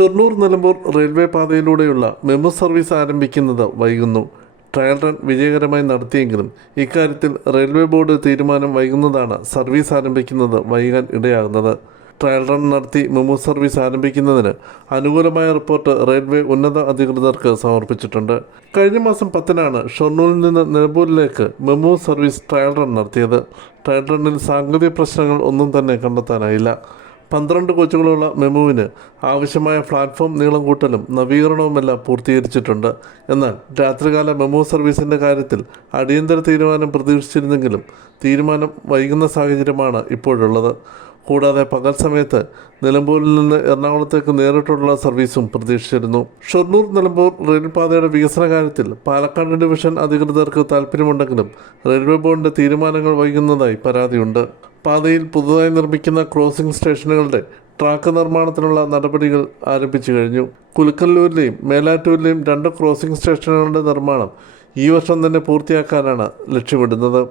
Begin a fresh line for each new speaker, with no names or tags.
Shoranur Nilambur railway പാതയിലൂടെയുള്ള MEMU service ആരംഭിക്കുന്നത് വൈകുന്നു. ട്രയൽ റൺ വിജയകരമായി നടത്തിയെങ്കിലും ഇക്കാര്യത്തിൽ റെയിൽവേ ബോർഡ് തീരുമാനം വൈകുന്നതാണ് സർവീസ് ആരംഭിക്കുന്നത് വൈകാൻ ഇടയാകുന്നത്. ട്രയൽ റൺ നടത്തി മെമു സർവീസ് ആരംഭിക്കുന്നതിന് അനുകൂലമായ റിപ്പോർട്ട് റെയിൽവേ ഉന്നത അധികൃതർക്ക് സമർപ്പിച്ചിട്ടുണ്ട്. കഴിഞ്ഞ മാസം പത്തിനാണ് ഷൊർണൂരിൽ നിന്ന് നിലമ്പൂരിലേക്ക് മെമു സർവീസ് ട്രയൽ റൺ നടത്തിയത്. ട്രയൽ റണ്ണിൽ സാങ്കേതിക പ്രശ്നങ്ങൾ ഒന്നും തന്നെ കണ്ടെത്താനായില്ല. പന്ത്രണ്ട് കോച്ചുകളുള്ള മെമുവിന് ആവശ്യമായ പ്ലാറ്റ്ഫോം നീളം കൂട്ടലും നവീകരണവുമെല്ലാം പൂർത്തീകരിച്ചിട്ടുണ്ട്. എന്നാൽ രാത്രികാല മെമു സർവീസിന്റെ കാര്യത്തിൽ അടിയന്തര തീരുമാനം പ്രതീക്ഷിച്ചിരുന്നെങ്കിലും തീരുമാനം വൈകുന്ന സാഹചര്യമാണ് ഇപ്പോഴുള്ളത്. കൂടാതെ പകൽ സമയത്ത് നിലമ്പൂരിൽ നിന്ന് എറണാകുളത്തേക്ക് നേരിട്ടുള്ള സർവീസും പ്രതീക്ഷിച്ചിരുന്നു. ഷൊർണൂർ നിലമ്പൂർ റെയിൽപാതയുടെ വികസന കാര്യത്തിൽ പാലക്കാട് ഡിവിഷൻ അധികൃതർക്ക് താൽപ്പര്യമുണ്ടെങ്കിലും റെയിൽവേ ബോർഡിന്റെ തീരുമാനങ്ങൾ വൈകുന്നതായി പരാതിയുണ്ട്. പാതയിൽ പുതുതായി നിർമ്മിക്കുന്ന ക്രോസിംഗ് സ്റ്റേഷനുകളുടെ ട്രാക്ക് നിർമ്മാണത്തിനുള്ള നടപടികൾ ആരംഭിച്ചു കഴിഞ്ഞു. കുലുക്കല്ലൂരിലെയും മേലാറ്റൂരിലെയും രണ്ട് ക്രോസിംഗ് സ്റ്റേഷനുകളുടെ നിർമ്മാണം ഈ വർഷം തന്നെ പൂർത്തിയാക്കാനാണ് ലക്ഷ്യമിടുന്നത്.